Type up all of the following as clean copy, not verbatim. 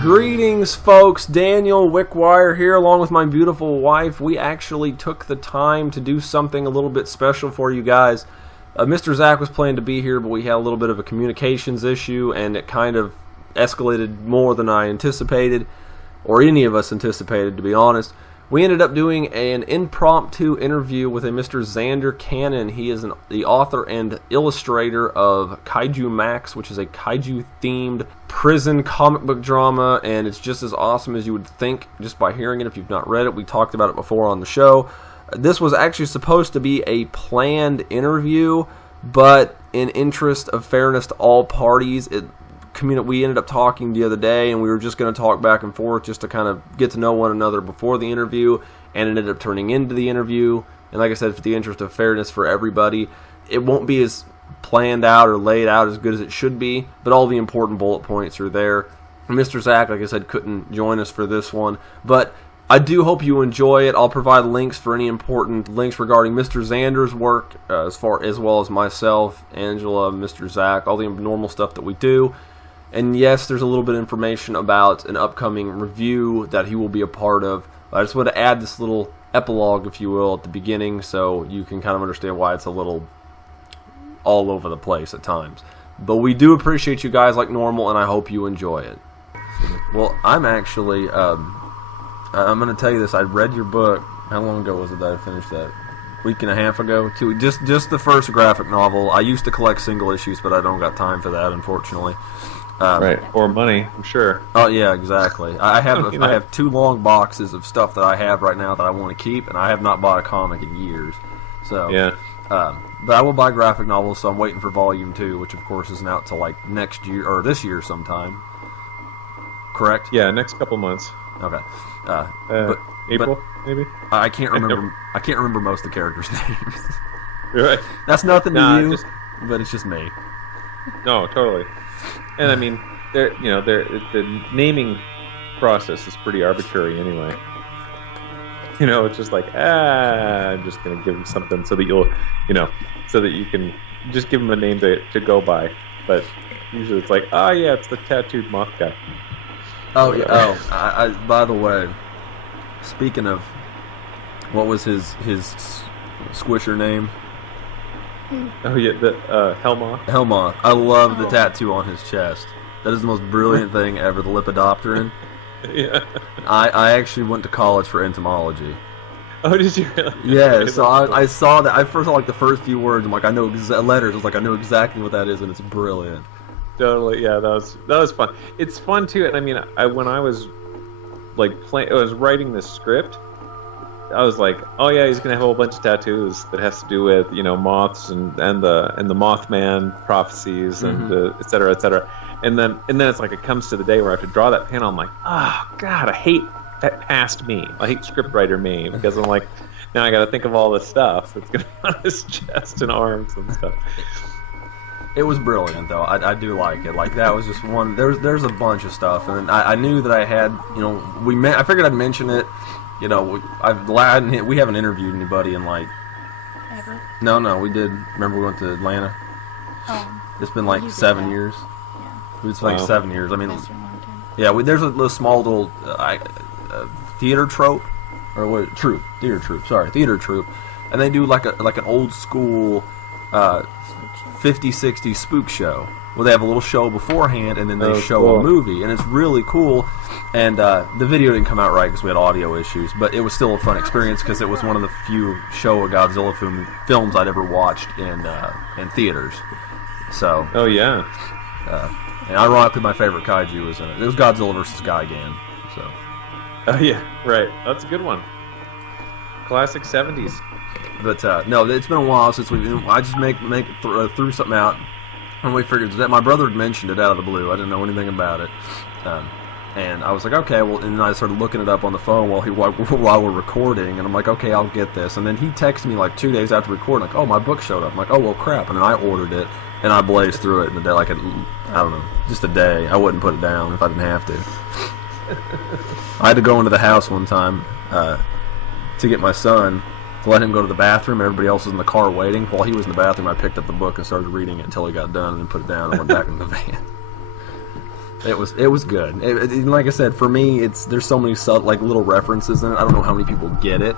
Greetings, folks. Daniel Wickwire here, along with my beautiful wife. We actually took the time to do something a little bit special for you guys. Mr. Zach was planning to be here, but we had a little bit of a communications issue, and it kind of escalated more than I anticipated, or any of us anticipated, to be honest. We ended up doing an impromptu interview with a Mr. Zander Cannon. He is the author and illustrator of Kaijumax, which is a kaiju-themed prison comic book drama, and it's just as awesome as you would think just by hearing it if you've not read it. We talked about it before on the show. This was actually supposed to be a planned interview, but in interest of fairness to all parties, we ended up talking the other day, and we were just going to talk back and forth just to kind of get to know one another before the interview, and it ended up turning into the interview. And like I said, for the interest of fairness for everybody, it won't be as planned out or laid out as good as it should be, but all the important bullet points are there. Mr. Zach, like I said, couldn't join us for this one, but I do hope you enjoy it. I'll provide links for any important links regarding Mr. Zander's work, as well as myself, Angela, Mr. Zach, all the normal stuff that we do. And yes, there's a little bit of information about an upcoming review that he will be a part of. I just want to add this little epilogue, if you will, at the beginning, so you can kind of understand why it's a little all over the place at times. But we do appreciate you guys like normal, and I hope you enjoy it. Well, I'm actually, I'm going to tell you this. I read your book. How long ago was it that I finished that? Week and a half ago? Just the first graphic novel. I used to collect single issues, but I don't got time for that, unfortunately. Right, or money, I'm sure. Oh yeah, exactly. I have I have 2 long boxes of stuff that I have right now that I want to keep, and I have not bought a comic in years. So yeah. But I will buy graphic novels, so I'm waiting for Volume 2, which of course isn't out till like next year or this year sometime. Correct? Yeah, next couple months. Okay. April, maybe. I can't remember. I can't remember most of the characters' names. Right. That's nothing to you, but it's just me. No, totally. And I mean, the naming process is pretty arbitrary anyway. You know, it's just like, I'm just going to give him something so that so that you can just give him a name to go by. But usually it's like, yeah, it's the tattooed moth guy. Oh, yeah. Oh, by the way, speaking of, what was his squisher name? Oh yeah, the Hellmoth. Hellmoth. I love the tattoo on his chest. That is the most brilliant thing ever, the Lepidopteran. Yeah. I actually went to college for entomology. Oh, did you really? Yeah, so I saw that. I first saw like the first few words. I'm like, I know letters. I was like, I know exactly what that is, and it's brilliant. Totally, yeah, that was fun. It's fun too, and I mean, when I was like I was writing this script, I was like, oh yeah, he's gonna have a whole bunch of tattoos that has to do with moths and the Mothman prophecies and et cetera, et cetera. And then it's like it comes to the day where I have to draw that panel. I'm like, oh god, I hate that past me. I hate scriptwriter me because I'm like, now I got to think of all this stuff that's gonna be on his chest and arms and stuff. It was brilliant, though. I do like it. Like, that was just one. There's a bunch of stuff, and I knew that I had. I figured I'd mention it. We haven't interviewed anybody in like. Ever? No, we did. Remember we went to Atlanta? Oh. It's been like 7 years. Yeah. It's like 7 years. I mean, That's a long time. yeah. There's a little small little theater trope, or what? Theater troupe, and they do like an old school 50s, 60s spook show. Well, they have a little show beforehand, and then they show a movie, and it's really cool. And the video didn't come out right because we had audio issues, but it was still a fun experience because it was one of the few Showa Godzilla films I'd ever watched in theaters. So. Oh yeah. And ironically, my favorite kaiju was in it. It was Godzilla vs. Gigan. So. Oh yeah, right. That's a good one. Classic 70s. But no, it's been a while since I just threw something out. And we figured that my brother had mentioned it out of the blue. I didn't know anything about it, and I was like, okay, well. And I started looking it up on the phone while we're recording, and I'm like, okay, I'll get this. And then he texted me like 2 days after recording, like, oh, my book showed up. I'm like, oh, well, crap. And then I ordered it, and I blazed through it in a day, I don't know, just a day. I wouldn't put it down if I didn't have to. I had to go into the house one time to get my son. To let him go to the bathroom, and everybody else was in the car waiting. While he was in the bathroom, I picked up the book and started reading it until he got done, and then put it down and went back in the van. It was good. Like I said, for me, there's so many like little references in it. I don't know how many people get it,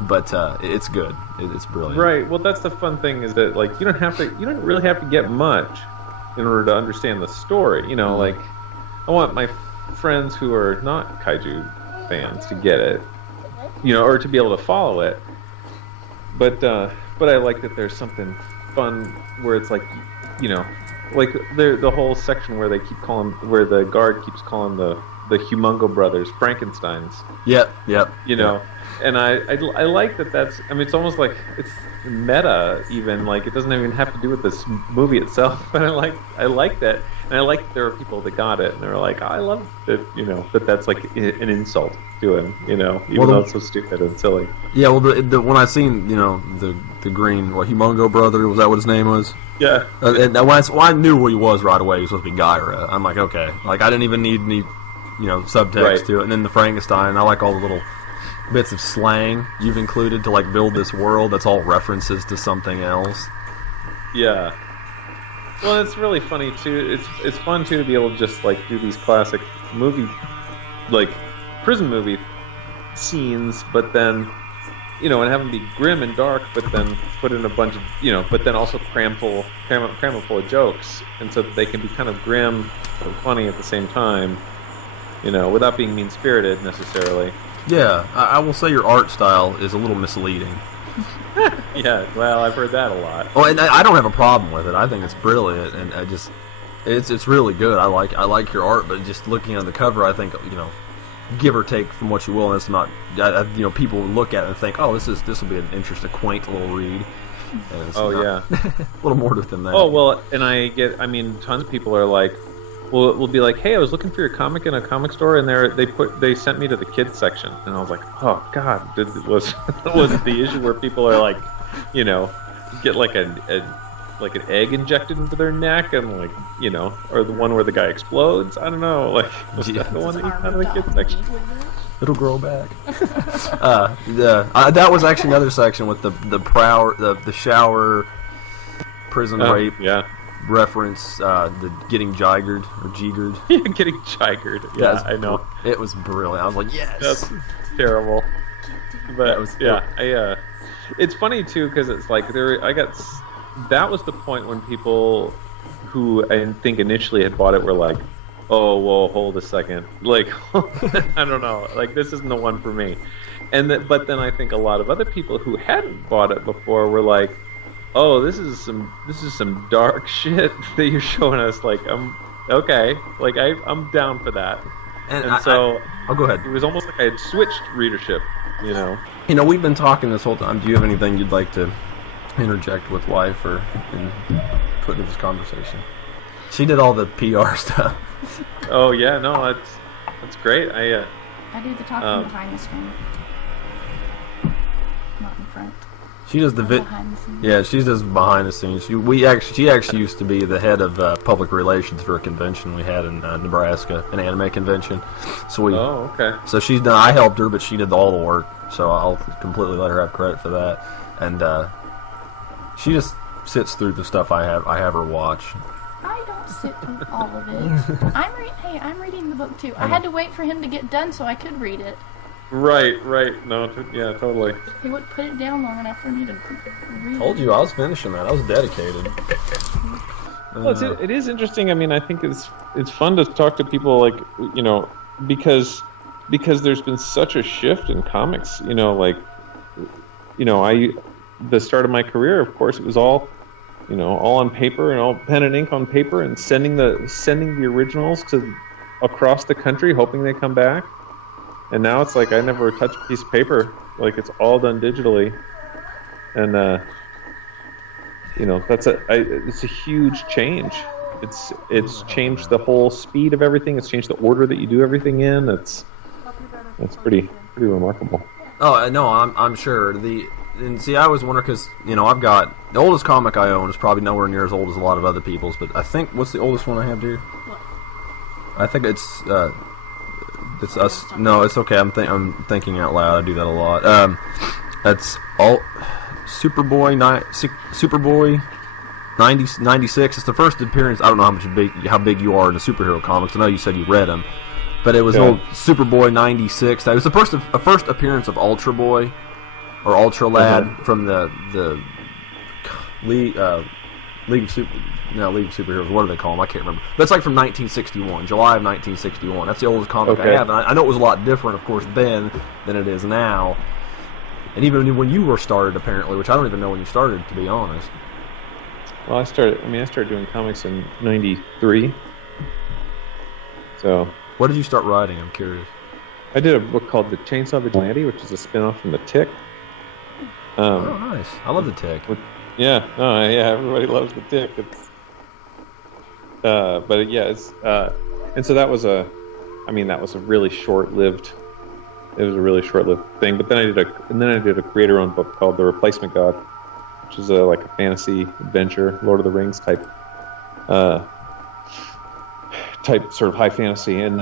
but it's good. It's brilliant. Right. Well, that's the fun thing is that like you don't really have to get much in order to understand the story. You know, like I want my friends who are not kaiju fans to get it, you know, or to be able to follow it. But I like that there's something fun where it's like, you know, like the whole section where where the guard keeps calling the Humongo brothers Frankensteins. Yep. You know, and I like that. That's, I mean, it's almost like it's meta even. Like it doesn't even have to do with this movie itself. But I like that, and I like that there are people that got it, and they're like, I love that. You know, that's like an insult to him. You know, even though it's so stupid and silly. Yeah. Well, when I seen, you know, the green Humongo brother, was that what his name was? Yeah. And when I knew what he was right away. He was supposed to be Gyra. I'm like, okay. Like I didn't even need any, you know, subtext to it. And then the Frankenstein, I like all the little bits of slang you've included to like build this world that's all references to something else. Yeah. Well, it's really funny too. It's fun too to be able to just like do these classic movie, like prison movie scenes, but then, you know, and have them be grim and dark, but then put in a bunch of, you know, but then also cram it full of jokes, and so that they can be kind of grim and funny at the same time, you know, without being mean-spirited necessarily. Yeah, I will say your art style is a little misleading. Yeah, well, I've heard that a lot. Oh, and I don't have a problem with it. I think it's brilliant, and it's really good. I like your art, but just looking on the cover, I think, you know, give or take from what you will, and it's not, you know, people look at it and think, oh, this will be an interesting, quaint little read. And it's yeah, a little more to it than that. Oh well, and I mean, tons of people are like, will be like, hey, I was looking for your comic in a comic store, and they sent me to the kids section, and I was like, oh god, was it the issue where people are like, you know, get like an egg injected into their neck, and like, you know, or the one where the guy explodes? I don't know, like, was that the one that you found in the kids section? It'll grow back. That was actually another section with the shower prison rape. Yeah. Reference, the getting jigered or jigered. Yeah, getting jigered. Yeah, I know. It was brilliant. I was like, yes. That's terrible. But it's funny too because it's like that was the point when people who I think initially had bought it were like, oh, well, hold a second, like I don't know, like this isn't the one for me. But then I think a lot of other people who hadn't bought it before were like, oh, this is some dark shit that you're showing us. Like, okay, like I'm down for that. And so go ahead. It was almost like I had switched readership, you know. You know, we've been talking this whole time. Do you have anything you'd like to interject with wife or put into this conversation? She did all the PR stuff. Oh yeah, no, that's great. I do the talking behind the screen, not in front. She does she does behind the scenes. She actually used to be the head of public relations for a convention we had in Nebraska, an anime convention. So oh, okay. So she's done. I helped her, but she did all the work. So I'll completely let her have credit for that. And she just sits through the stuff I have her watch. I don't sit through all of it. I'm reading the book too. I had to wait for him to get done so I could read it. Right. No, yeah, totally. He wouldn't put it down long enough for me to read. Told you I was finishing that. I was dedicated. Well, it is interesting. I mean, I think it's fun to talk to people, like, you know, because there's been such a shift in comics. You know, like, you know, the start of my career, of course, it was all, you know, all on paper and all pen and ink on paper, and sending the originals to across the country, hoping they come back. And now it's like I never touch a piece of paper. Like, it's all done digitally, and you know, it's a huge change. It's changed the whole speed of everything. It's changed the order that you do everything in. It's pretty remarkable. Oh no, I'm sure. And see, I always wonder because, you know, I've got the oldest comic I own is probably nowhere near as old as a lot of other people's. But I think, what's the oldest one I have, dude? What? I think it's us. No, it's okay. I'm thinking out loud. I do that a lot. That's all. Superboy 96. It's the first appearance. I don't know how big you are into superhero comics. I know you said you read them, but it was old Superboy 96. That was the first appearance of Ultra Boy or Ultra Lad from the League of Superheroes. What do they call them? I can't remember. That's like from 1961, July of 1961. That's the oldest comic I have. And I know it was a lot different, of course, then than it is now. And even when you were started, apparently, which I don't even know when you started, to be honest. Well, I started doing comics in '93. So. What did you start writing? I'm curious. I did a book called The Chainsaw Vigilante, which is a spin-off from The Tick. Oh, nice. I love The Tick. Yeah, everybody loves The Tick. It's, but yeah, it's, and so that was a really short-lived. It was a really short-lived thing. But then I did a creator-owned book called The Replacement God, which is like a fantasy adventure, Lord of the Rings type sort of high fantasy, and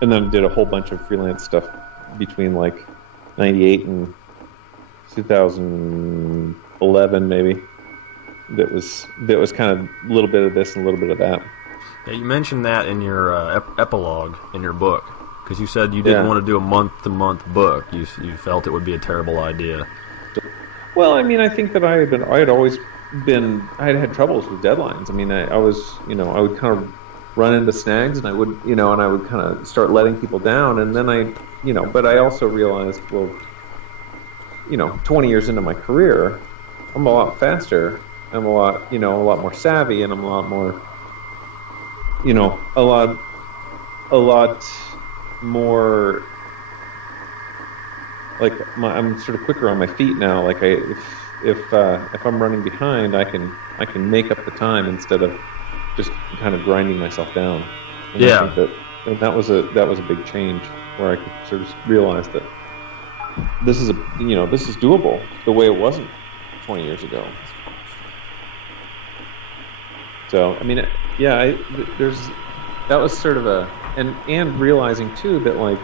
then did a whole bunch of freelance stuff between like '98 and 2011 maybe. That was kind of a little bit of this and a little bit of that. Yeah, you mentioned that in your epilogue in your book, because you said you didn't want to do a month-to-month book. You felt it would be a terrible idea. Well, I mean, I think that I had always had troubles with deadlines. I mean, I was, I would kind of run into snags, and I would kind of start letting people down, and then but I also realized, well, 20 years into my career, I'm a lot faster, I'm a lot more savvy, and I'm a lot more, a lot more, like, I'm sort of quicker on my feet now. Like, if I'm running behind, I can make up the time instead of just kind of grinding myself down. And I think that was a big change, where I could sort of realize that this is doable the way it wasn't 20 years ago. So I mean, that was sort of and realizing too that, like,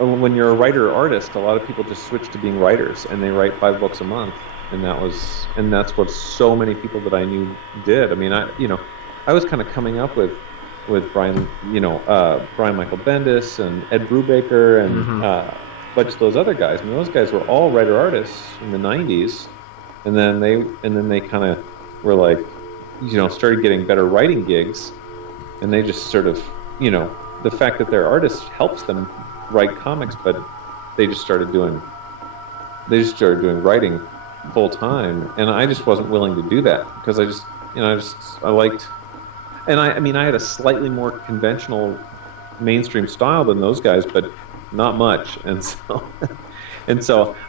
when you're a writer or artist, a lot of people just switch to being writers, and they write 5 books a month. And that's what so many people that I knew did. I mean, I was kind of coming up with Brian Michael Bendis and Ed Brubaker and a bunch of those other guys. I mean, those guys were all writer artists in the '90s, and then they kind of were like, started getting better writing gigs, and they just sort of, the fact that they're artists helps them write comics, but they just started doing writing full time, and I just wasn't willing to do that, because I liked, and I had a slightly more conventional mainstream style than those guys, but not much, and so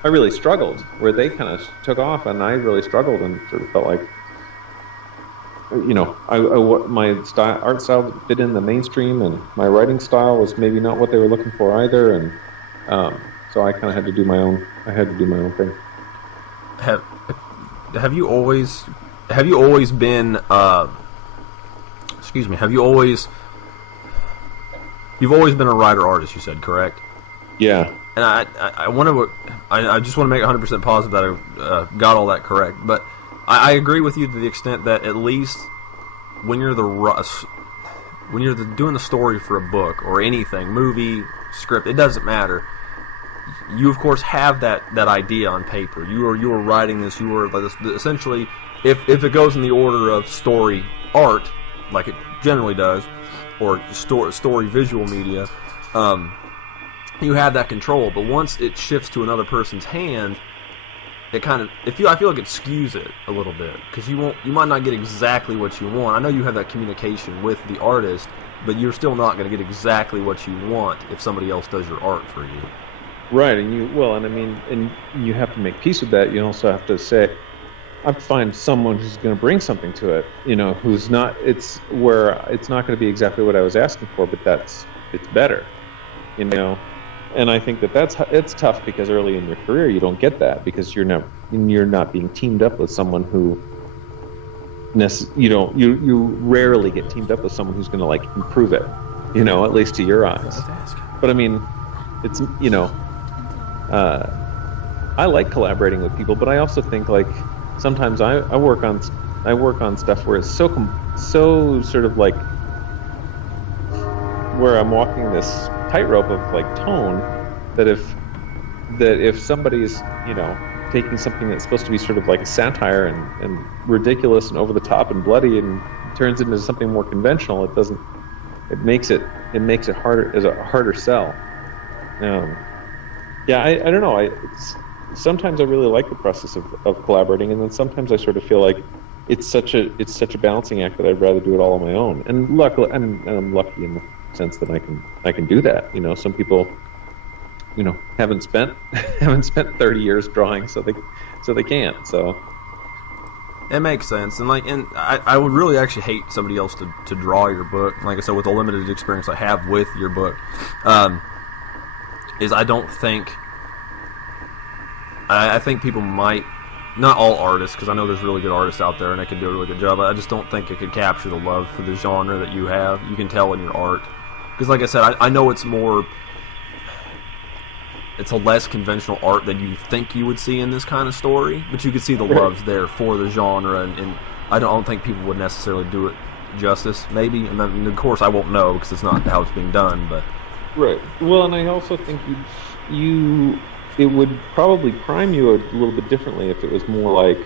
I really struggled, where they kind of took off, and I really struggled, and sort of felt like, my art style fit in the mainstream, and my writing style was maybe not what they were looking for either, and so I kind of had to do my own thing. Have you always been you've always been a writer artist, you said, correct? Yeah. And I just want to make 100% positive that I got all that correct, but I agree with you to the extent that, at least when you're doing the story for a book or anything, movie, script, it doesn't matter. You, of course, have that idea on paper. You are writing this. You are essentially, if it goes in the order of story art, like it generally does, or story visual media, you have that control. But once it shifts to another person's hand, it kind of, I feel like it skews it a little bit, because you might not get exactly what you want. I know you have that communication with the artist, but you're still not going to get exactly what you want if somebody else does your art for you. Right, and you have to make peace with that. You also have to say, I have to find someone who's going to bring something to it. Who's not. It's where it's not going to be exactly what I was asking for, but it's better. And I think it's tough, because early in your career you don't get that, because you're not being teamed up with someone who. You rarely get teamed up with someone who's going to, like, improve it. At least to your eyes. But I mean, it's I like collaborating with people, but I also think like sometimes I work on stuff where it's so sort of like where I'm walking this tightrope of like tone that if somebody's taking something that's supposed to be sort of like a satire and ridiculous and over the top and bloody and turns it into something more conventional, it makes it harder as a harder sell. I don't know. Sometimes I really like the process of collaborating, and then sometimes I sort of feel like it's such a balancing act that I'd rather do it all on my own. And luckily, and I'm lucky in the sense that I can do that. Some people, haven't spent 30 years drawing, so they can't. So it makes sense, and I would really actually hate somebody else to draw your book. Like I said, with the limited experience I have with your book, is I don't think. I think people might, not all artists, because I know there's really good artists out there and they can do a really good job, but I just don't think it could capture the love for the genre that you have. You can tell in your art. Because like I said, I know it's a less conventional art than you think you would see in this kind of story, but you can see the love's there for the genre, and I don't think people would necessarily do it justice, maybe. And of course I won't know because it's not how it's being done, but... Right. Well, and I also think it would probably prime you a little bit differently if it was more like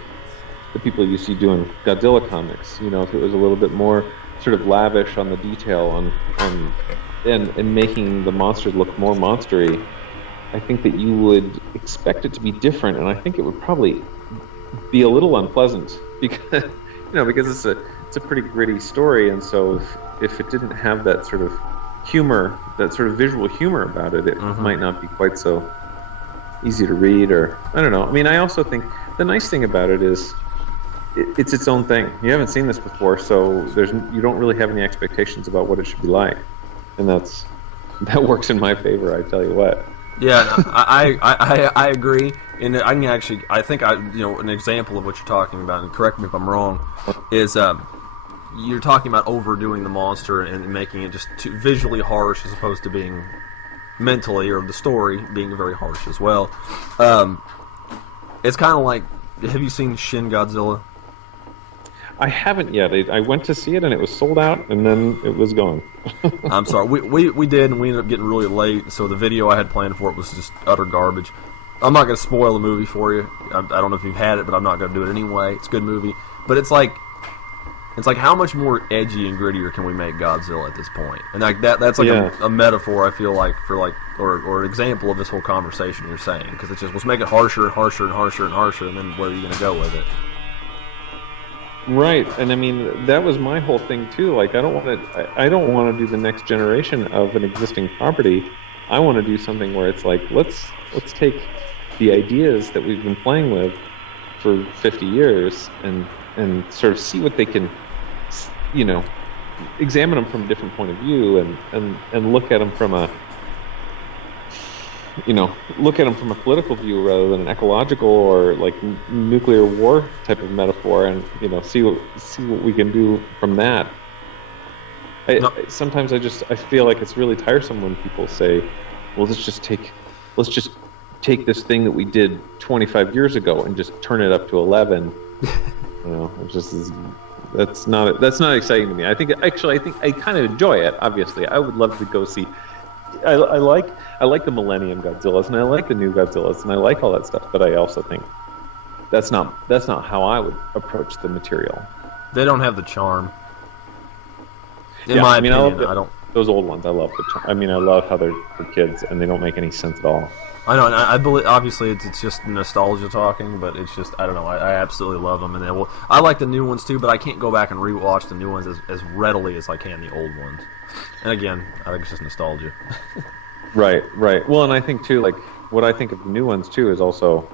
the people you see doing Godzilla comics. If it was a little bit more sort of lavish on the detail and making the monsters look more monstery. I think that you would expect it to be different, and I think it would probably be a little unpleasant because because it's a pretty gritty story, and so if it didn't have that sort of humor, that sort of visual humor about it, it might not be quite so easy to read, or I don't know. I mean, I also think the nice thing about it is it's its own thing. You haven't seen this before, so you don't really have any expectations about what it should be like, and that works in my favor. I tell you what. Yeah, I agree, and I think an example of what you're talking about, and correct me if I'm wrong, is you're talking about overdoing the monster and making it just too visually harsh as opposed to being mentally, or the story being very harsh as well. It's kind of like, have you seen Shin Godzilla? I haven't yet. I went to see it and it was sold out, and then it was gone. I'm sorry. We did, and we ended up getting really late, so the video I had planned for it was just utter garbage. I'm not going to spoil the movie for you. I don't know if you've had it, but I'm not going to do it anyway. It's a good movie. But it's like how much more edgy and grittier can we make Godzilla at this point? And like that's like a metaphor, I feel like, for or an example of this whole conversation you're saying, because it's just, let's make it harsher and harsher and harsher and harsher, and then where are you going to go with it? Right, and I mean that was my whole thing too. Like I don't want to do the next generation of an existing property. I want to do something where it's like let's take the ideas that we've been playing with for 50 years and sort of see what they can, examine them from a different point of view and look at them from a political view rather than an ecological or like nuclear war type of metaphor, and see what we can do from that. Sometimes I feel like it's really tiresome when people say, well, let's just take this thing that we did 25 years ago and just turn it up to 11. It just is. That's not exciting to me. I think I kind of enjoy it. Obviously, I would love to go see. I like the Millennium Godzillas, and I like the new Godzillas, and I like all that stuff. But I also think that's not how I would approach the material. They don't have the charm. In my opinion, I don't. Those old ones, I love the charm. I love how they're for kids, and they don't make any sense at all. I know, and I believe obviously it's just nostalgia talking, but it's just, I don't know. I absolutely love them, and I like the new ones too, but I can't go back and rewatch the new ones as readily as I can the old ones. And again, I think it's just nostalgia. Right. Well, and I think too, like what I think of the new ones too is also,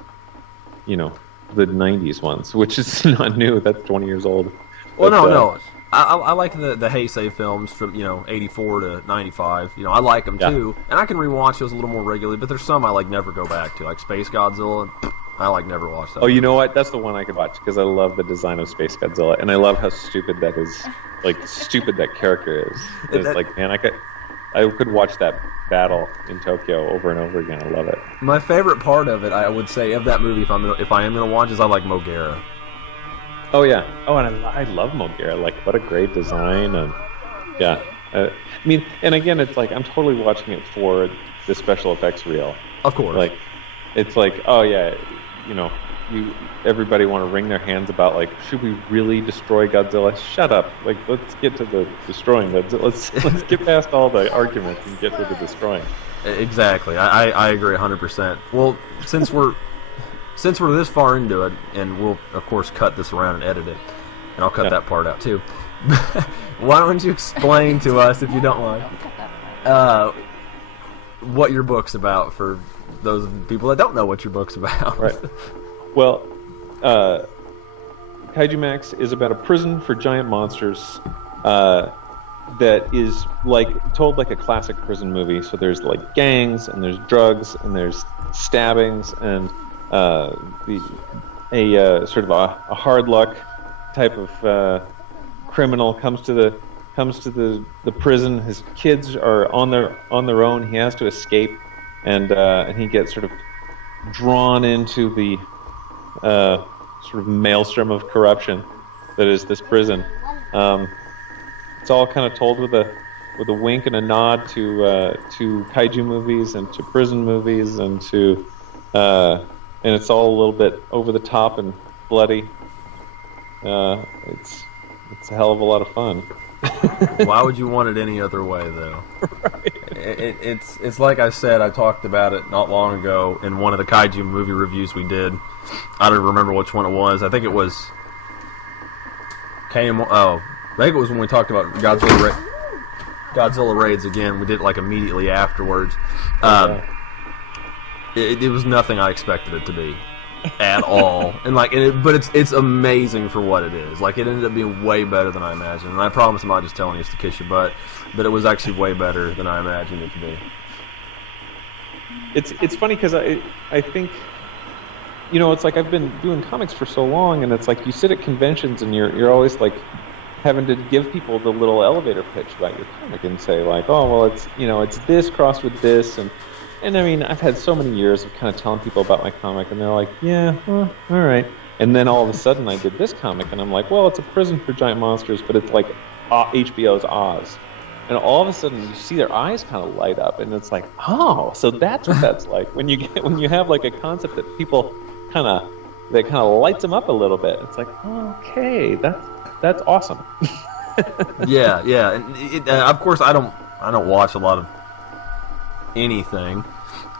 the '90s ones, which is not new. That's 20 years old. Well, no. I like the Heisei films from 84 to 95. I like them too, and I can rewatch those a little more regularly. But there's some I never go back to, like Space Godzilla. I never watch that. Oh, you know what? That's the one I could watch because I love the design of Space Godzilla, and I love how stupid that is. Like stupid that character is. It's like, man, I could watch that battle in Tokyo over and over again. I love it. My favorite part of it, I would say, of that movie, if I am gonna watch, is I like Mogera. Oh yeah. Oh, and I love Mogera. Like, what a great design, and yeah. I mean, and again, it's like I'm totally watching it for the special effects reel. Of course. Like, it's like, oh yeah, everybody want to wring their hands about, like, should we really destroy Godzilla? Shut up. Like, let's get to the destroying Godzilla. Let's get past all the arguments and get to the destroying. Exactly. I agree 100%. Well, since we're this far into it, and we'll of course cut this around and edit it, and I'll cut that part out too. Why don't you explain to us, if you don't mind, what your book's about for those people that don't know what your book's about? Right. Well, Kaijumax is about a prison for giant monsters that is told like a classic prison movie. So there's like gangs, and there's drugs, and there's stabbings, and sort of a hard luck type of criminal comes to the prison. His kids are on their own. He has to escape, and he gets sort of drawn into the sort of maelstrom of corruption that is this prison. It's all kind of told with a wink and a nod to kaiju movies and to prison movies and to and it's all a little bit over the top and bloody. It's a hell of a lot of fun. Why would you want it any other way, though? Right. It's like I said. I talked about it not long ago in one of the kaiju movie reviews we did. I don't remember which one it was. I think it was KMR. Oh, I think it was when we talked about Godzilla Raids again. We did it like immediately afterwards. It was nothing I expected it to be at all, and but it's amazing for what it is. Like, it ended up being way better than I imagined, and I promise I'm not just telling you this to kiss your butt, but it was actually way better than I imagined it to be. It's funny because I think, it's like I've been doing comics for so long, and it's like you sit at conventions and you're always like having to give people the little elevator pitch about your comic and say like, oh well, it's this crossed with this, and I mean, I've had so many years of kind of telling people about my comic, and they're like, yeah, well, all right. And then all of a sudden I did this comic, and I'm like, well, it's a prison for giant monsters, but it's like HBO's Oz. And all of a sudden you see their eyes kind of light up, and it's like, oh, so that's what that's like. When you have like a concept that people kind of lights them up a little bit. It's like, oh, okay, that's awesome. yeah. And of course, I don't watch a lot of anything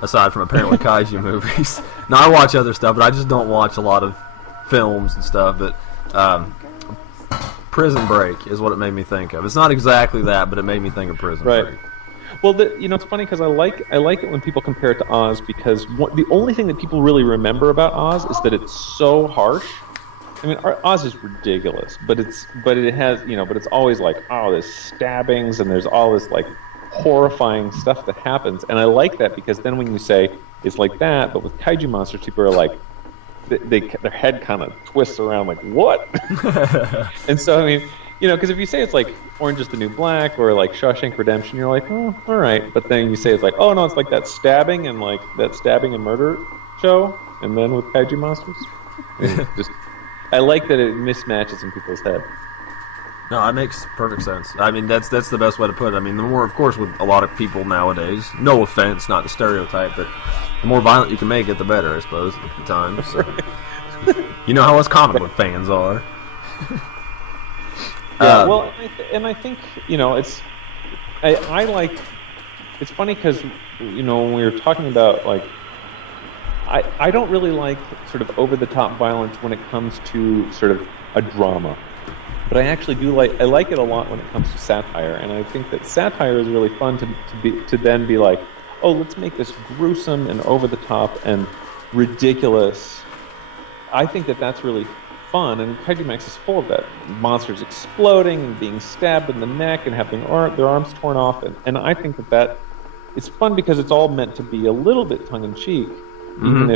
aside from apparently kaiju movies. Now, I watch other stuff, but I just don't watch a lot of films and stuff. But Prison Break is what it made me think of. It's not exactly that, but it made me think of Prison Break. Well, it's funny because I like it when people compare it to Oz, because the only thing that people really remember about Oz is that it's so harsh. I mean, Oz is ridiculous, but it has, but it's always like, oh, there's stabbings and there's all this like horrifying stuff that happens, and I like that because then when you say it's like that, but with kaiju monsters, people are like, their head kind of twists around like, what? And so I mean, because if you say it's like Orange is the New Black or like Shawshank Redemption, you're like, oh, all right. But then you say it's like, oh no, it's like that stabbing and murder show, and then with kaiju monsters, I like that it mismatches in people's head. No, it makes perfect sense. I mean, that's the best way to put it. I mean, the more, of course, with a lot of people nowadays, no offense, not the stereotype, but the more violent you can make it, the better, I suppose, at times. So. You know how us comic book fans are. Yeah, well, and I think, it's... I like... It's funny because, when we were talking about, like... I don't really like sort of over-the-top violence when it comes to sort of a drama. But I actually do I like it a lot when it comes to satire, and I think that satire is really fun to then be like, oh, let's make this gruesome and over the top and ridiculous. I think that that's really fun, and Kaijumax is full of that. Monsters exploding and being stabbed in the neck and having their arms torn off, and I think that it's fun because it's all meant to be a little bit tongue-in-cheek, even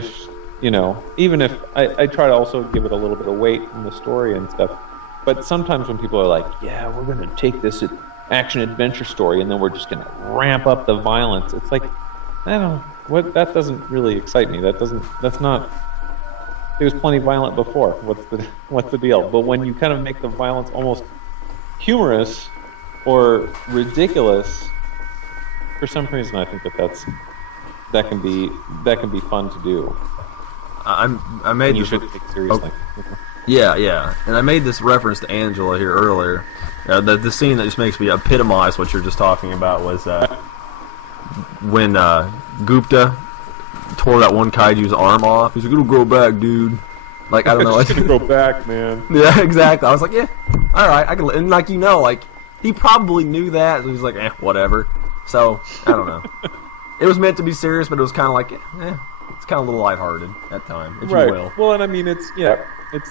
if I try to also give it a little bit of weight in the story and stuff. But sometimes when people are like, yeah, we're going to take this action adventure story, and then we're just gonna ramp up the violence. It's like, I don't know, that doesn't really excite me. That's not. It was plenty violent before. What's the deal? But when you kind of make the violence almost humorous or ridiculous, for some reason, I think that can be fun to do. I made you this. should take it seriously. Yeah, and I made this reference to Angela here earlier. The scene that just makes me epitomize what you're just talking about was when Gupta tore that one kaiju's arm off. He's like, "It'll grow back, dude." Like, I don't know. It's gonna grow back, man. Yeah, exactly. I was like, yeah, all right, I can. And like, like he probably knew that. So he was like, whatever. So I don't know. It was meant to be serious, but it was kind of like, it's kind of a little lighthearted at time, if you will. Well, and I mean, it's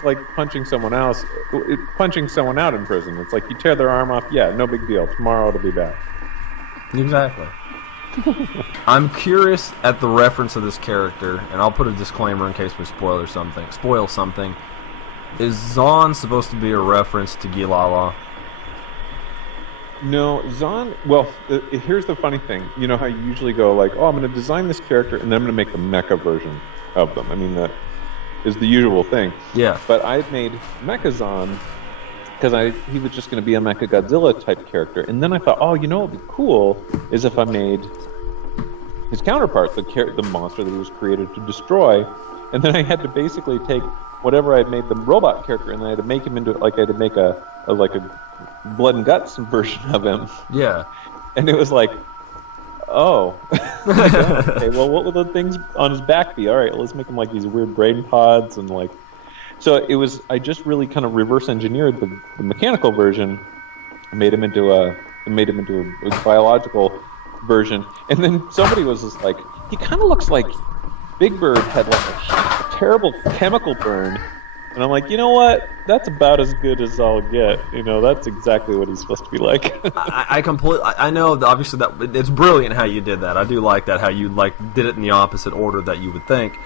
like punching someone out in prison. It's like you tear their arm off. Yeah, no big deal. Tomorrow it'll be back. Exactly. I'm curious at the reference of this character, and I'll put a disclaimer in case we spoil something. Is Zahn supposed to be a reference to Gilala? No, Zahn. Well, here's the funny thing. You know how you usually go like, "Oh, I'm going to design this character, and then I'm going to make the mecha version of them." I mean, that is the usual thing. Yeah. But I made Mecha Zahn because he was just going to be a Mecha Godzilla type character, and then I thought, oh, you know what would be cool is if I made his counterpart, the monster that he was created to destroy, and then I had to basically take whatever I had made the robot character, and I had to make him into I had to make a blood and guts version of him. Yeah. And it was like, oh, okay. Well, what would the things on his back be? All right, let's make him like these weird brain pods and like. So it was. I just really kind of reverse engineered the mechanical version, made him into a biological version, and then somebody was just like, he kind of looks like Big Bird had like a terrible chemical burn. And I'm like, you know what? That's about as good as I'll get. You know, that's exactly what he's supposed to be like. I know, obviously, that it's brilliant how you did that. I do like that, how you did it in the opposite order that you would think.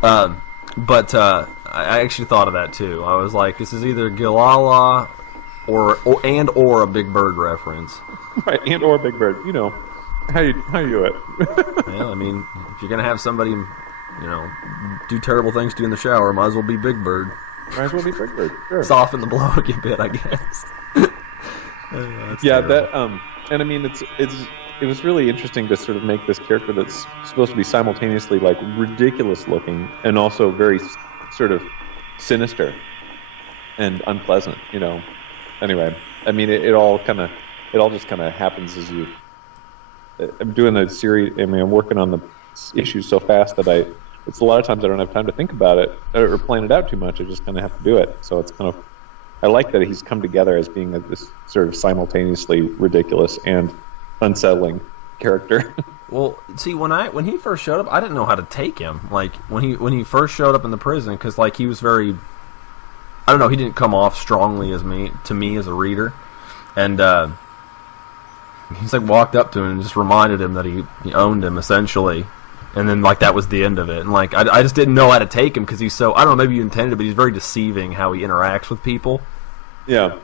But I actually thought of that too. I was like, this is either Gilala or a Big Bird reference. Right, and or Big Bird. You know, how you do it. Well, I mean, if you're gonna have somebody, do terrible things to you in the shower, might as well be Big Bird. Might as well be Big Bird. Sure. Soften the blow a bit, I guess. Yeah, terrible. And I mean, it was really interesting to sort of make this character that's supposed to be simultaneously like ridiculous looking and also very sort of sinister and unpleasant. Anyway, I mean, it all just kind of happens as you. I'm doing the series. I mean, I'm working on the issues so fast that it's a lot of times I don't have time to think about it or plan it out too much. I just kind of have to do it. So it's kind of, I like that he's come together as being this sort of simultaneously ridiculous and unsettling character. Well, see, when he first showed up, I didn't know how to take him. Like when he first showed up in the prison, because like he was very, I don't know, he didn't come off strongly to me as a reader, and he's like walked up to him and just reminded him that he owned him essentially. And then, that was the end of it. And, I just didn't know how to take him because he's so... I don't know, maybe you intended it, but he's very deceiving how he interacts with people. Yeah.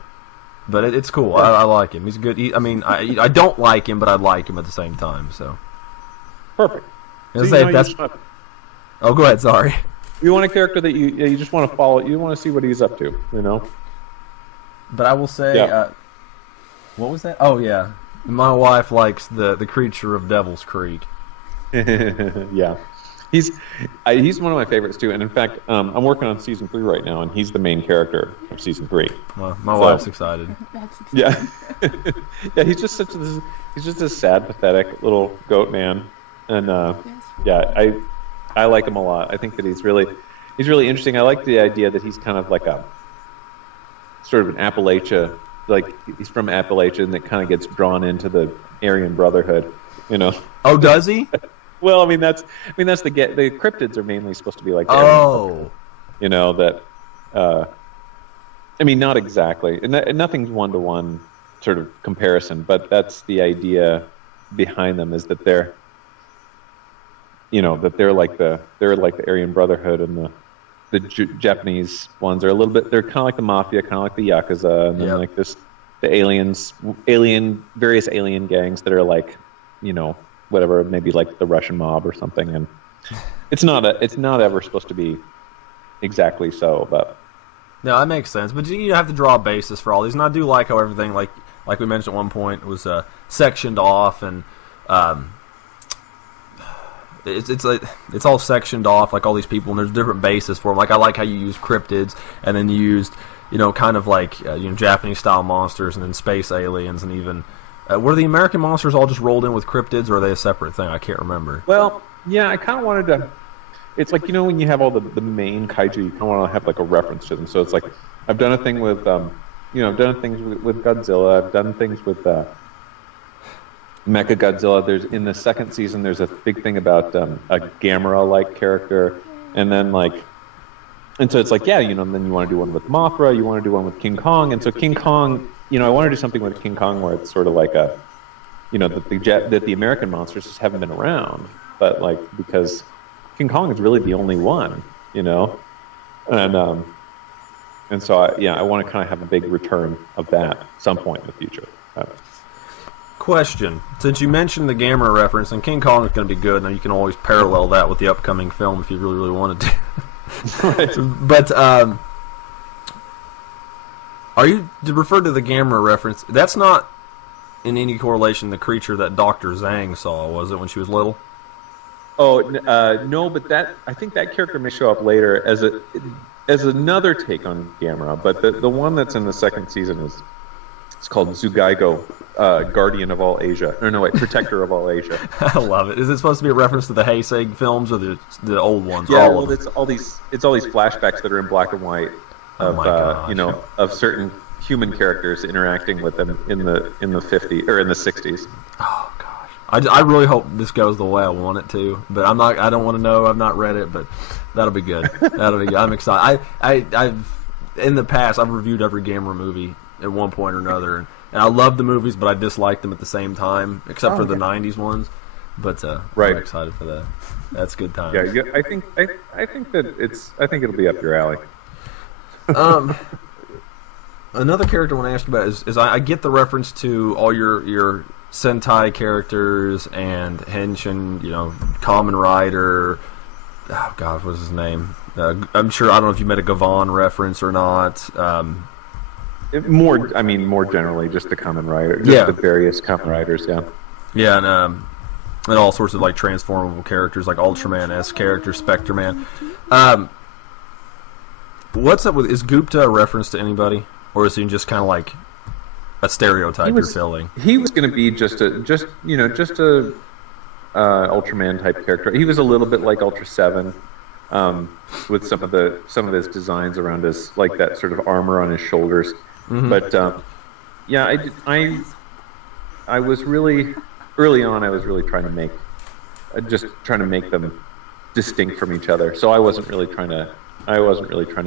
But it's cool. I like him. He's good. I don't like him, but I like him at the same time, so... Perfect. Oh, go ahead, sorry. You want a character that you just want to follow. You want to see what he's up to, But I will say... what was that? Oh, yeah. My wife likes the creature of Devil's Creek. Yeah, he's one of my favorites too. And in fact, I'm working on season 3 right now, and he's the main character of season 3. Well, my wife's excited. That's exciting. Yeah, yeah. He's just a sad, pathetic little goat man, and yeah, I like him a lot. I think that he's really interesting. I like the idea that he's kind of like a sort of an Appalachia, like he's from Appalachia, and that kind of gets drawn into the Aryan Brotherhood. Oh, does he? Well, I mean that's the cryptids are mainly supposed to be like that. Oh, that. I mean, not exactly, and nothing's 1-to-1 sort of comparison, but that's the idea behind them is that they're like the Aryan Brotherhood, and the Japanese ones are a little bit. They're kind of like the mafia, kind of like the Yakuza, and then like this various alien gangs that are like, whatever, maybe like the Russian mob or something, and it's not ever supposed to be exactly so, but no, that makes sense. But you have to draw a basis for all these, and I do like how everything, like we mentioned at one point, was sectioned off, and it's all sectioned off, like all these people, and there's different bases for them. Like I like how you use cryptids, and then you used kind of like Japanese style monsters, and then space aliens, and even were the American monsters all just rolled in with cryptids, or are they a separate thing? I can't remember. Well, yeah, I kind of wanted to. It's like when you have all the main kaiju, you kind of want to have like a reference to them. So it's like I've done a thing with I've done things with Godzilla. I've done things with Mecha Godzilla. There's in the second season. There's a big thing about a Gamera-like character, and then and so it's like and then you want to do one with Mothra. You want to do one with King Kong, and so King Kong. I want to do something with King Kong where it's sort of like that the American monsters just haven't been around, but because King Kong is really the only one, and so I want to kind of have a big return of that at some point in the future. Question: since you mentioned the Gamera reference, and King Kong is going to be good, now you can always parallel that with the upcoming film if you really, really wanted to. Right. But are you referred to the Gamera reference? That's not in any correlation the creature that Dr. Zhang saw, was it, when she was little? Oh no, but I think that character may show up later as another take on Gamera. But the one that's in the second season it's called Zugaigo, Guardian of all Asia. Or no, wait, Protector of all Asia. I love it. Is it supposed to be a reference to the Heisei films or the old ones? Yeah, all it's all these flashbacks that are in black and white of of certain human characters interacting with them in the 50s or in the 60s. Oh gosh, I really hope this goes the way I want it to, but I'm not. I don't want to know. I've not read it, but that'll be good. That'll be good. I'm excited. I've in the past I've reviewed every Gamera movie at one point or another, and I love the movies, but I dislike them at the same time, except for the '90s ones. But right. I'm excited for that. That's good time. Yeah, I think it'll be up your alley. Another character I want to ask you about is I get the reference to all your Sentai characters and Henshin, Kamen Rider. Oh God, what's his name? I'm sure I don't know if you made a Gavan reference or not. More generally, just the Kamen Rider, the various Kamen Riders, yeah. Yeah, and all sorts of transformable characters, like Ultraman-esque characters, Spectre-Man. What's up with, is Gupta a reference to anybody, or is he just kind of like a stereotype you're filling? He was going to be just a Ultraman type character. He was a little bit like Ultra 7, with some of his designs around his that sort of armor on his shoulders. Mm-hmm. But I was really early on. I was really trying to make them distinct from each other. So I wasn't really trying to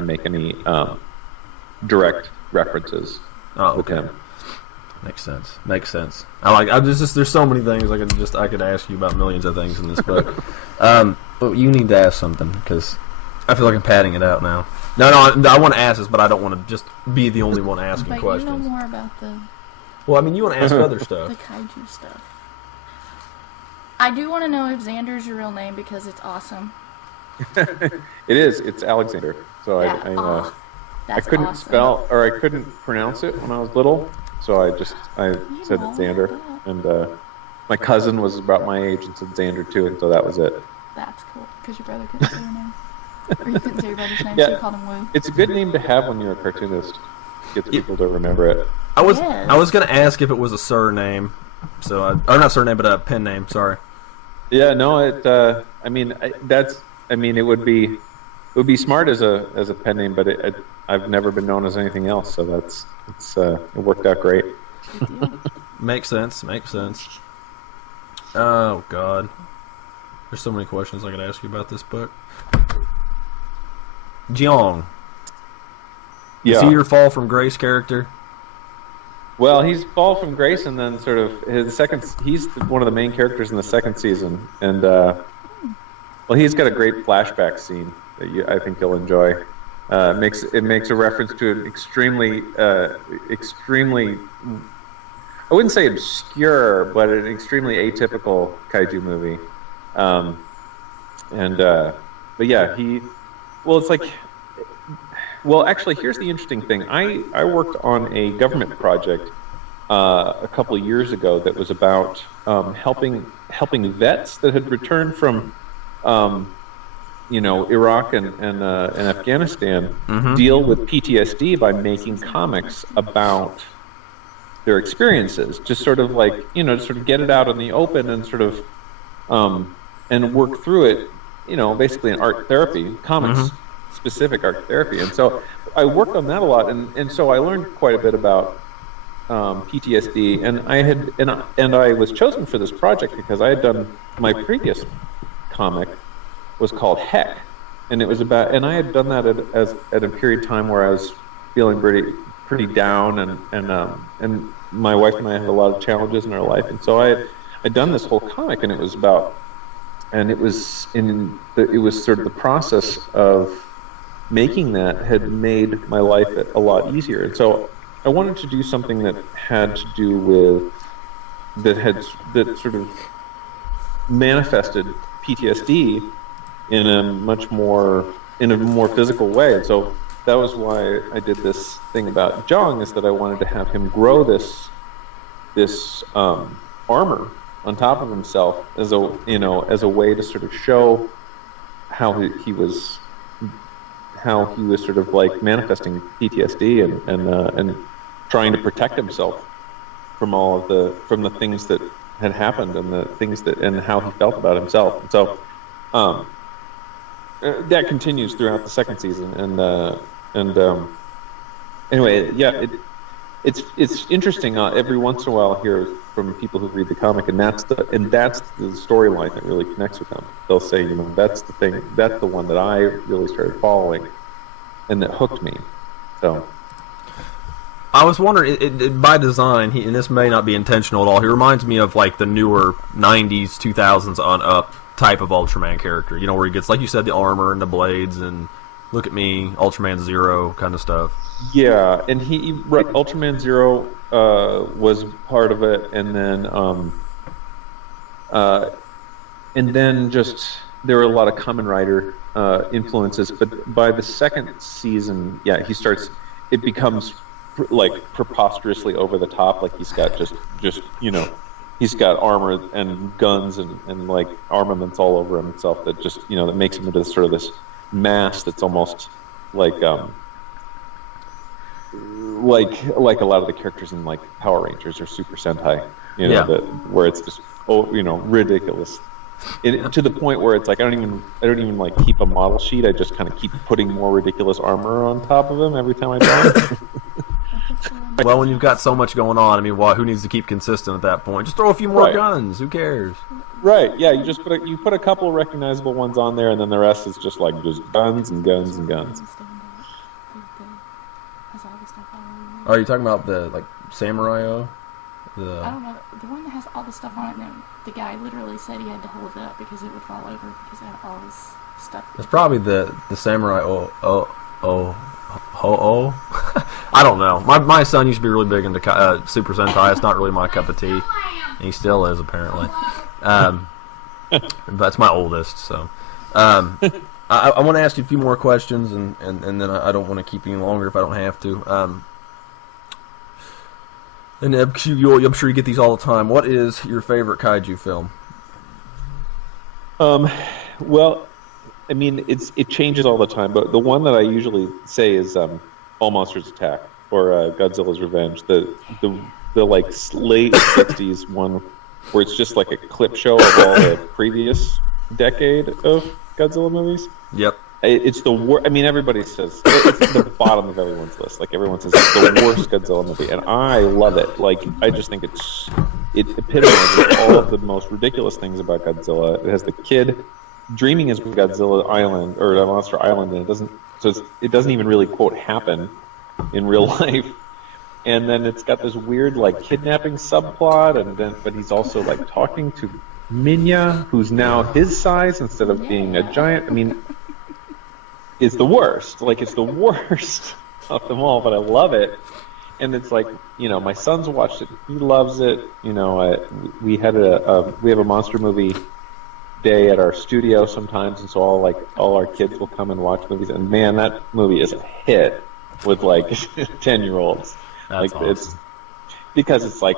make any direct references with him. Makes sense. There's so many things I could ask you about millions of things in this book. But you need to ask something because I feel like I'm padding it out now. No, I want to ask this, but I don't want to just be the only one asking but questions. You know more about the. Well, you want to ask other stuff. The kaiju stuff. I do want to know if Zander's your real name because it's awesome. It is. It's Alexander. So yeah. I couldn't spell or I couldn't pronounce it when I was little, so I said Zander, and my cousin was about my age and said Zander too, and so that was it. That's cool because your brother couldn't say your name, or you couldn't say your brother's name, yeah. So you called him Woo. It's a good name to have when you're a cartoonist. Gets people to remember it. I was going to ask if it was a surname, or not surname, but a pen name. Sorry. Yeah, no, it would be smart as a pen name, but I've never been known as anything else, so it worked out great. Makes sense. Oh God, there's so many questions I could ask you about this book. Jeong. Yeah. Is he your Fall from Grace character? Well, he's Fall from Grace, and then sort of he's one of the main characters in the second season, and he's got a great flashback scene that I think you'll enjoy. It makes a reference to an extremely I wouldn't say obscure, but an extremely atypical kaiju movie. But yeah, it's like, well, actually, here's the interesting thing. I worked on a government project a couple of years ago that was about helping vets that had returned from Iraq and Afghanistan deal with PTSD by making comics about their experiences, just sort of like, to sort of get it out in the open and sort of and work through it, basically in art therapy, comics specific art therapy. And so I worked on that a lot, and so I learned quite a bit about PTSD, and I was chosen for this project because I had done my previous comic was called Heck, and it was about, and I had done that at a period of time where I was feeling pretty down, and my wife and I had a lot of challenges in our life, and so I'd done this whole comic, and it was about, and it was sort of the process of making that had made my life a lot easier, and so I wanted to do something that had to do with that sort of manifested PTSD in a more physical way. And so that was why I did this thing about Jong, is that I wanted to have him grow this armor on top of himself as a way to sort of show how he was sort of like manifesting PTSD and trying to protect himself from the things that had happened and how he felt about himself. And so that continues throughout the second season, anyway, yeah, it's interesting. Every once in a while, I hear from people who read the comic, and that's the storyline that really connects with them. They'll say, that's the thing, that's the one that I really started following, and that hooked me. So. I was wondering, by design, and this may not be intentional at all, he reminds me of like the newer 90s, 2000s on up type of Ultraman character, where he gets, like you said, the armor and the blades and look at me, Ultraman Zero kind of stuff. Yeah, and Ultraman Zero was part of it, and then just there were a lot of Kamen Rider influences, but by the second season, yeah, it becomes like preposterously over the top, like he's got just he's got armor and guns and like armaments all over himself that just that makes him into this mass that's almost like a lot of the characters in like Power Rangers or Super Sentai, where it's just ridiculous. To the point where it's like I don't even like keep a model sheet. I just kind of keep putting more ridiculous armor on top of him every time I draw him. Well, when you've got so much going on, I mean, who needs to keep consistent at that point? Just throw a few more guns. Who cares? Right. Yeah. You just put a couple of recognizable ones on there, and then the rest is just guns and guns and guns. Are you talking about the Samurai-O? I don't know. The one that has all the stuff on it, and the guy literally said he had to hold it up because it would fall over because it had all this stuff. It's probably the Samurai-O. I don't know. My son used to be really big into Super Sentai. It's not really my cup of tea. And he still is, apparently. That's my oldest, so. I want to ask you a few more questions, and then I don't want to keep you any longer if I don't have to. And I'm sure you get these all the time. What is your favorite kaiju film? Well, I mean, it changes all the time, but the one that I usually say is All Monsters Attack, or Godzilla's Revenge, the like late 60s one where it's just like a clip show of all the previous decade of Godzilla movies. Yep. It's the worst. I mean, everybody says it's the bottom of everyone's list. Like everyone says it's the worst Godzilla movie, and I love it. Like I just think it epitomizes all of the most ridiculous things about Godzilla. It has the kid dreaming as Godzilla Island or Monster Island, and it doesn't even really quote happen in real life. And then it's got this weird like kidnapping subplot, but he's also like talking to Minya, who's now his size instead of being a giant. I mean, is the worst. Like, it's the worst of them all, but I love it. And it's like, you know, my son's watched it. He loves it. You know, we have a monster movie day at our studio sometimes, and so all our kids will come and watch movies. And man, that movie is a hit with like 10-year-olds. That's like awesome. It's because it's like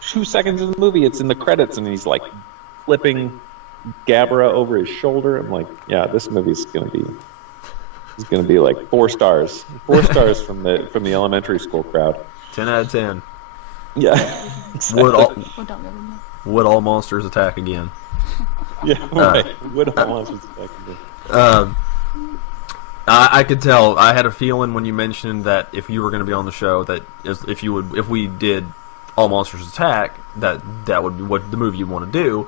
2 seconds in the movie, it's in the credits, and he's like flipping Gabra over his shoulder. I'm like, yeah, this movie's gonna be like 4 stars. 4 stars from the elementary school crowd. 10 out of 10. Yeah. Would all monsters attack again? Yeah, right. Would all monsters attack again? I could tell. I had a feeling when you mentioned that if you were going to be on the show, that if we did All Monsters Attack, that would be what the movie you want to do.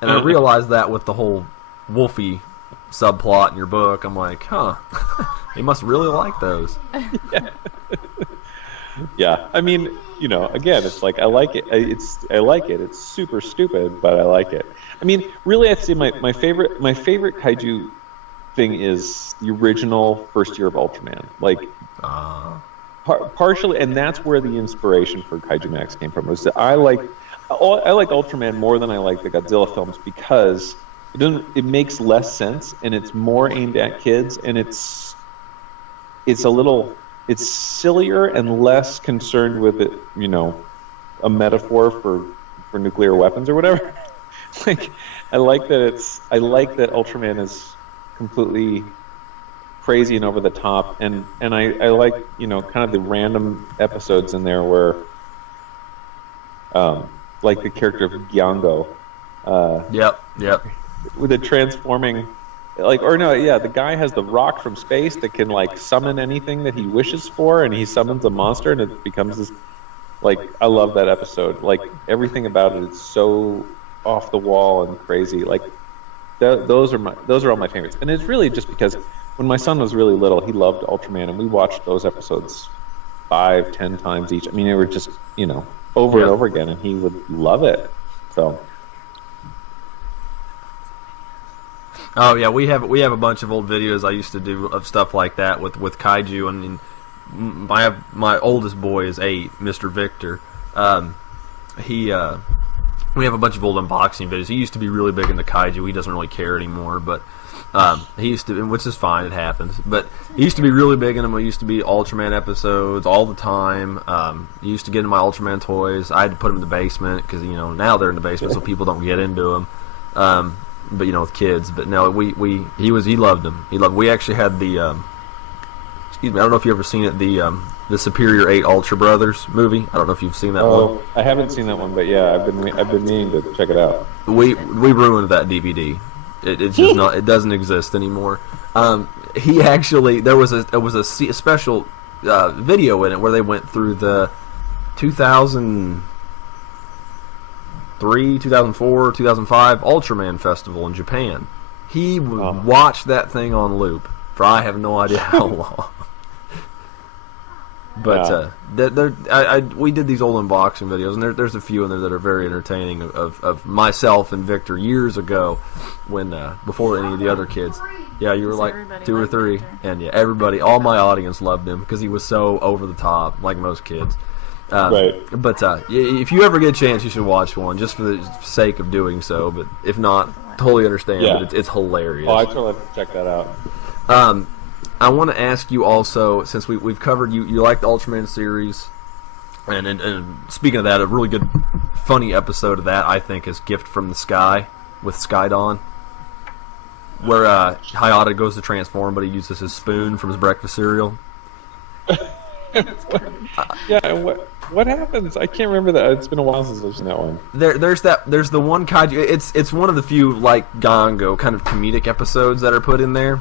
And I realized that with the whole Wolfie subplot in your book, I'm like, huh, he must really like those. Yeah. I mean, you know, again, it's like I like it. I like it. It's super stupid, but I like it. I mean, really, I'd say my favorite kaiju thing is the original first year of Ultraman. Like, partially, and that's where the inspiration for Kaijumax came from. Was that I like Ultraman more than I like the Godzilla films because it makes less sense and it's more aimed at kids, and it's sillier and less concerned with it, you know, a metaphor for nuclear weapons or whatever. Like, I like that Ultraman is completely crazy and over the top, and I like, you know, kind of the random episodes in there where like the character of Gyango. Yep. With the transforming, the guy has the rock from space that can like summon anything that he wishes for, and he summons a monster, and it becomes this. Like, I love that episode. Like, everything about it is so off the wall and crazy. Like, those are all my favorites, and it's really just because when my son was really little, he loved Ultraman, and we watched those episodes 5-10 times each. I mean, they were just, you know, over and over again, and he would love it. So. Oh yeah, we have a bunch of old videos I used to do of stuff like that with kaiju, and my oldest boy is 8, Mr. Victor. We have a bunch of old unboxing videos. He used to be really big into kaiju. He doesn't really care anymore, but he used to, which is fine, it happens. But he used to be really big in them. It used to be Ultraman episodes all the time. He used to get into my Ultraman toys. I had to put them in the basement because, you know, now they're in the basement so people don't get into them. But, you know, with kids. But no, he loved them. We actually had the excuse me, I don't know if you've ever seen it, the Superior 8 Ultra Brothers movie. I don't know if you've seen that one. Oh, I haven't seen that one, but yeah, I've been meaning to check it out. We ruined that DVD. It's just not. It doesn't exist anymore. He actually, there was a special video in it where they went through the 2003, 2004, 2005 Ultraman Festival in Japan. He watched that thing on loop for I have no idea how long. But we did these old unboxing videos, and there's a few in there that are very entertaining of myself and Victor years ago, when before any of the other kids. Yeah, you were like 2 or 3, and yeah, all my audience loved him because he was so over the top, like most kids. Right. But if you ever get a chance, you should watch one just for the sake of doing so. But if not, totally understand. Yeah. But it's hilarious. Oh, I totally have to check that out. I want to ask you also, since we've covered you like the Ultraman series, and speaking of that, a really good, funny episode of that, I think, is Gift from the Sky with Skydon, where Hayata goes to transform, but he uses his spoon from his breakfast cereal. Yeah, and what happens? I can't remember that. It's been a while since I've seen that one. There's the one kaiju. It's one of the few, like Gongo, kind of comedic episodes that are put in there.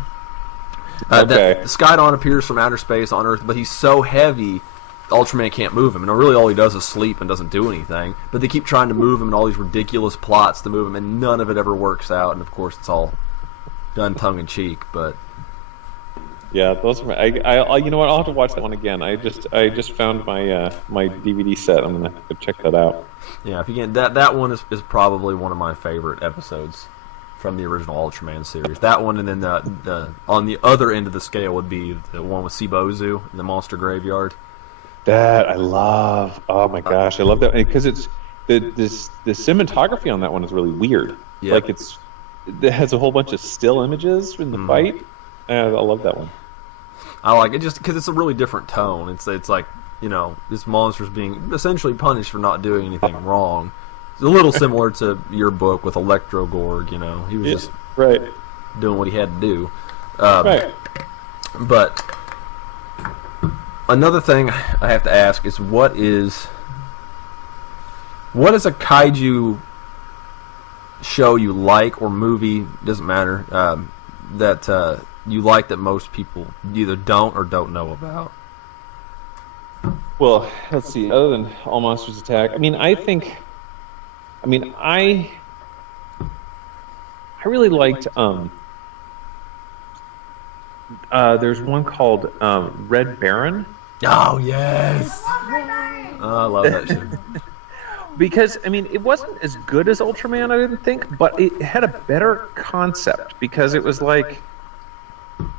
Okay. Skydon appears from outer space on Earth, but he's so heavy, Ultraman can't move him. And really all he does is sleep and doesn't do anything. But they keep trying to move him and all these ridiculous plots to move him, and none of it ever works out. And of course it's all done tongue-in-cheek, but... Yeah, those are I you know what? I'll have to watch that one again. I just found my my DVD set. I'm gonna have to check that out. Yeah, if you can, that one is probably one of my favorite episodes. from the original Ultraman series. That one, and then the on the other end of the scale would be the one with Sibozu in the Monster Graveyard. That I love. Oh my gosh, I love that because it's the cinematography on that one is really weird. Yeah. Like it has a whole bunch of still images in the fight. I love that one. I like it just because it's a really different tone. It's like, you know, this monster's being essentially punished for not doing anything wrong. It's a little similar to your book with Electrogorg. You know, he was just doing what he had to do. Right. But another thing I have to ask is what is a kaiju show you like, or movie, doesn't matter, that you like that most people either don't or don't know about? Well, let's see. Other than All Monsters Attack, I really liked. There's one called Red Baron. Oh yes, I love that shit. Because it wasn't as good as Ultraman, I didn't think, but it had a better concept because it was like,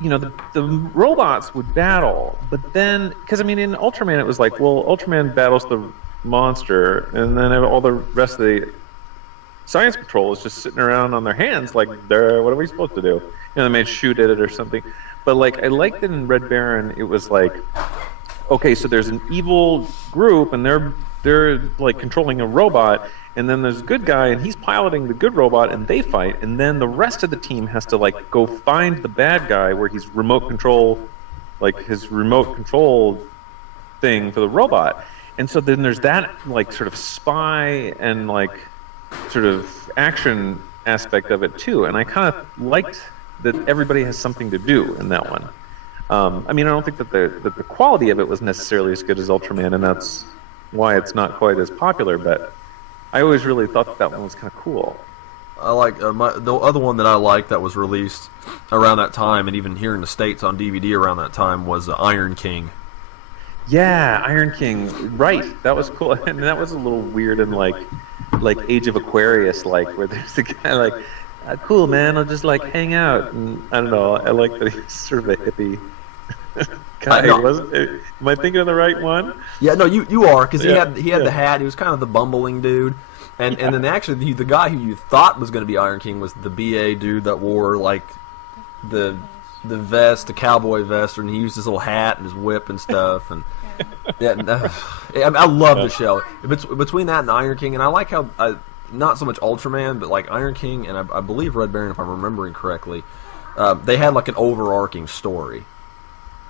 you know, the robots would battle, but then, because in Ultraman it was like, well, Ultraman battles the monster, and then all the rest of the Science Patrol is just sitting around on their hands, like, what are we supposed to do? You know, they might shoot at it or something. But like, I liked it in Red Baron. It was like, okay, so there's an evil group, and they're like controlling a robot, and then there's a good guy, and he's piloting the good robot, and they fight, and then the rest of the team has to like go find the bad guy where he's remote control, like his remote control thing for the robot. And so then there's that like sort of spy and like sort of action aspect of it too, and I kind of liked that everybody has something to do in that one. I don't think that the quality of it was necessarily as good as Ultraman, and that's why it's not quite as popular, but I always really thought that one was kind of cool. I like the other one that I liked that was released around that time, and even here in the States on DVD around that time, was Iron King. Yeah, Iron King, right? That was cool, and that was a little weird and like Age of Aquarius, like where there's a guy like, cool man, I'll just like hang out, and I don't know. I like that he's sort of a hippie guy. Am I thinking of the right one? Yeah, no, you are, because he had the hat. He was kind of the bumbling dude, and then actually the guy who you thought was going to be Iron King was the BA dude that wore like the vest, the cowboy vest, and he used his little hat and his whip and stuff. And I love the show. Between that and Iron King, and I like how not so much Ultraman, but like Iron King and I believe Red Baron, if I'm remembering correctly, they had like an overarching story.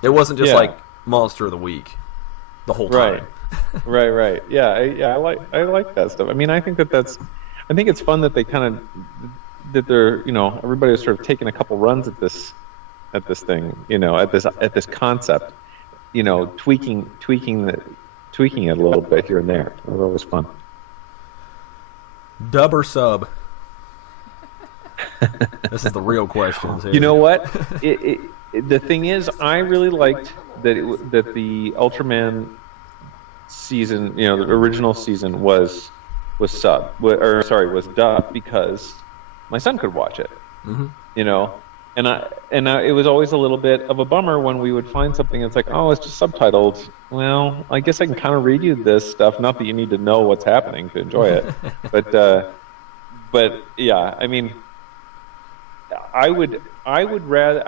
It wasn't just like Monster of the Week the whole time. Right. Yeah, I like that stuff. I think I think it's fun that they kind of that they're, you know, everybody's sort of taking a couple runs at this thing, you know, at this concept, you know, tweaking it a little bit here and there. It was always fun. Dub or sub? This is the real question. You know what? The thing is, I really liked that the Ultraman season, you know, the original season was dubbed because my son could watch it. Mm-hmm. You know, and it was always a little bit of a bummer when we would find something that's like, oh, it's just subtitled. Well, I guess I can kind of read you this stuff. Not that you need to know what's happening to enjoy it, but yeah, I would rather.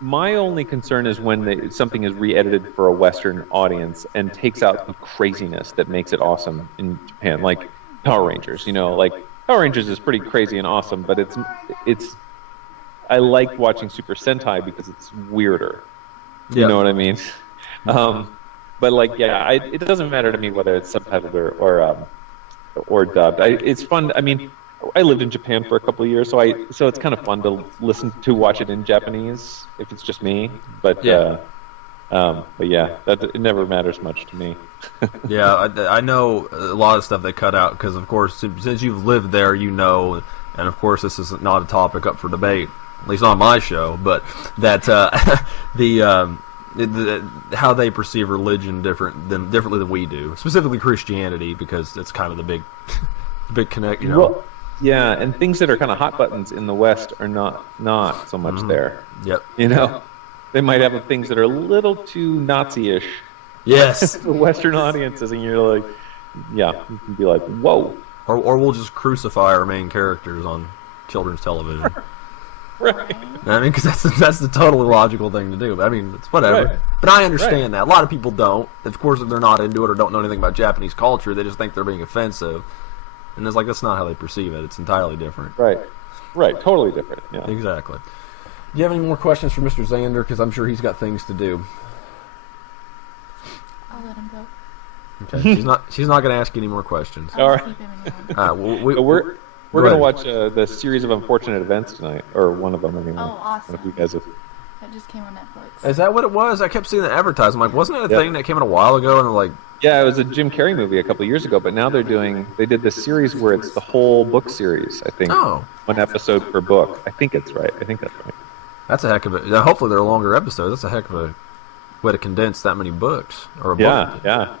My only concern is when something is re-edited for a Western audience and takes out the craziness that makes it awesome in Japan, like Power Rangers. You know, like Power Rangers is pretty crazy and awesome, but it's. I like watching Super Sentai because it's weirder. You know what I mean? But like, yeah, it doesn't matter to me whether it's subtitled or dubbed. It's fun. I lived in Japan for a couple of years, so it's kind of fun to watch it in Japanese if it's just me. But yeah, it never matters much to me. Yeah, I know a lot of stuff they cut out because, of course, since you've lived there, you know, and of course this is not a topic up for debate, at least on my show, but that how they perceive religion differently than we do, specifically Christianity, because it's kind of the big connect, you know. Yeah, and things that are kind of hot buttons in the West are not so much there. Yep. You know, they might have things that are a little too Nazi-ish Yes. for Western audiences, and you're like, yeah, you can be like, whoa. Or we'll just crucify our main characters on children's television. Right. I mean, because that's the totally logical thing to do. I mean, it's whatever. Right. But I understand that. A lot of people don't. Of course, if they're not into it or don't know anything about Japanese culture, they just think they're being offensive. And it's like, that's not how they perceive it. It's entirely different. Right. Right. Totally different. Yeah. Exactly. Do you have any more questions for Mr. Zander? Because I'm sure he's got things to do. I'll let him go. Okay. She's not going to ask you any more questions. I'll All right. keep him in mind. We're going to watch the series of unfortunate events tonight, or one of them anyway. Oh, awesome. If you guys have... That just came on Netflix. Is that what it was? I kept seeing the advertisement. I'm like, wasn't it a Yep. thing that came in a while ago? And like, Yeah, it was a Jim Carrey movie a couple of years ago, but now they did this series where it's the whole book series, I think. Oh. One episode per book. I think it's right. I think that's right. that's a heck of a... Hopefully they're longer episodes. That's a heck of a way to condense that many books. Or a book. Yeah.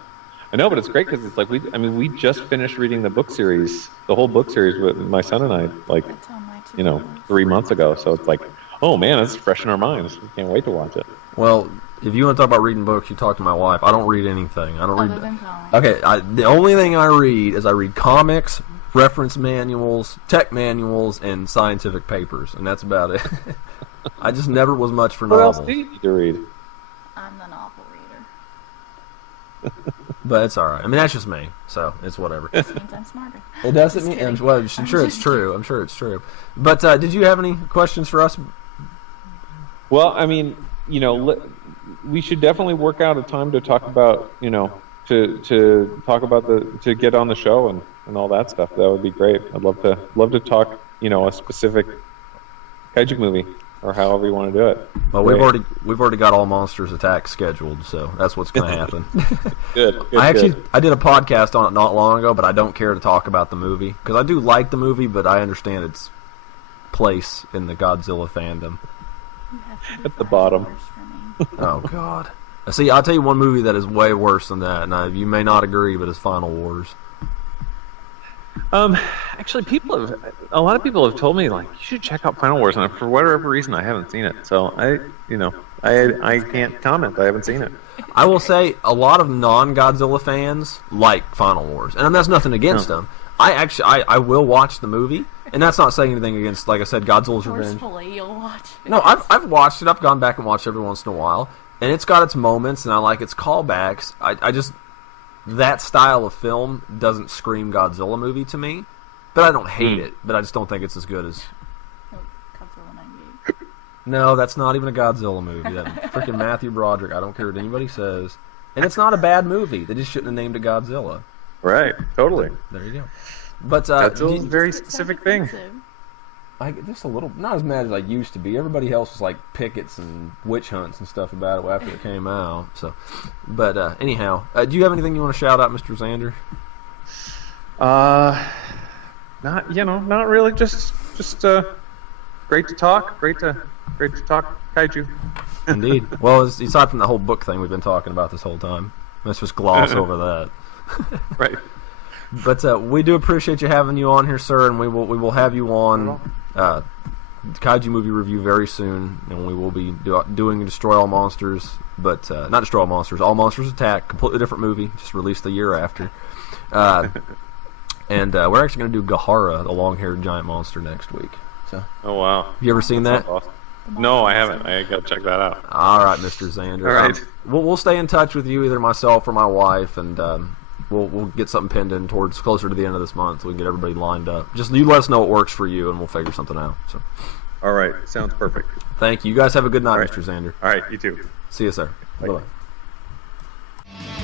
I know, but it's great because it's like we just finished reading the book series, the whole book series with my son and I, like, That's on my to-do list. 3 months ago. So it's like, oh man, it's fresh in our minds. We can't wait to watch it. Well, if you want to talk about reading books, you talk to my wife. I don't read anything. I don't Other read... than comics. Okay, the only thing I read is I read comics, reference manuals, tech manuals, and scientific papers, and that's about it. I just never was much for What else novels. do you need to read? I'm the novel reader. But it's all right. I mean, that's just me, so it's whatever. This means I'm smarter. It doesn't Just mean... kidding. Well, I'm sure it's just true. I'm sure it's true. But did you have any questions for us? Well, I mean, we should definitely work out a time to talk about, to talk about to get on the show and all that stuff. That would be great. I'd love to talk, a specific kaiju movie or however you want to do it. Well, Great. we've already got all Monsters Attack scheduled, so that's what's going to happen. Good. I did a podcast on it not long ago, but I don't care to talk about the movie because I do like the movie, but I understand its place in the Godzilla fandom. You have to do At the 5 bottom. hours for me. Oh God! See, I'll tell you one movie that is way worse than that, and you may not agree, but it's Final Wars. Actually, a lot of people have told me like you should check out Final Wars, and for whatever reason, I haven't seen it. So I can't comment. I haven't seen it. I will say a lot of non-Godzilla fans like Final Wars, and that's nothing against them. I will watch the movie, and that's not saying anything against, like I said, Godzilla's Revenge. Forcefully, you'll watch it. No, I've watched it. I've gone back and watched every once in a while, and it's got its moments, and I like its callbacks. I just that style of film doesn't scream Godzilla movie to me, but I don't hate it. But I just don't think it's as good as. Oh, Godzilla 98. No, that's not even a Godzilla movie. That freaking Matthew Broderick. I don't care what anybody says, and it's not a bad movie. They just shouldn't have named it Godzilla. Right. Totally. There you go. But Godzilla's a very It sounds specific thing. offensive. just a little, not as mad as I used to be. Everybody else was like pickets and witch hunts and stuff about it after it came out. So, but anyhow, do you have anything you want to shout out, Mr. Zander? Not really. Just great to talk. Great to talk kaiju. Indeed. Well, aside from the whole book thing we've been talking about this whole time, let's just gloss over that. Right. But we do appreciate you having you on here, sir, and we will have you on Kaiju movie review very soon, and we will be doing Destroy All Monsters, but not Destroy All Monsters, All Monsters Attack, completely different movie, just released the year after. And we're actually going to do Gahara, the long-haired giant monster, next week. So, Oh wow. have you ever seen that? Awesome. No, I haven't. I gotta check that out. All right, Mr. Zander. All right. We'll stay in touch with you, either myself or my wife, and we'll get something pinned in towards closer to the end of this month so we can get everybody lined up. Just you let us know what works for you, and we'll figure something out. So, All right. Sounds perfect. thank you. You guys have a good night, All right. Mr. Zander. All right. You too. See you, sir. Bye. Bye-bye.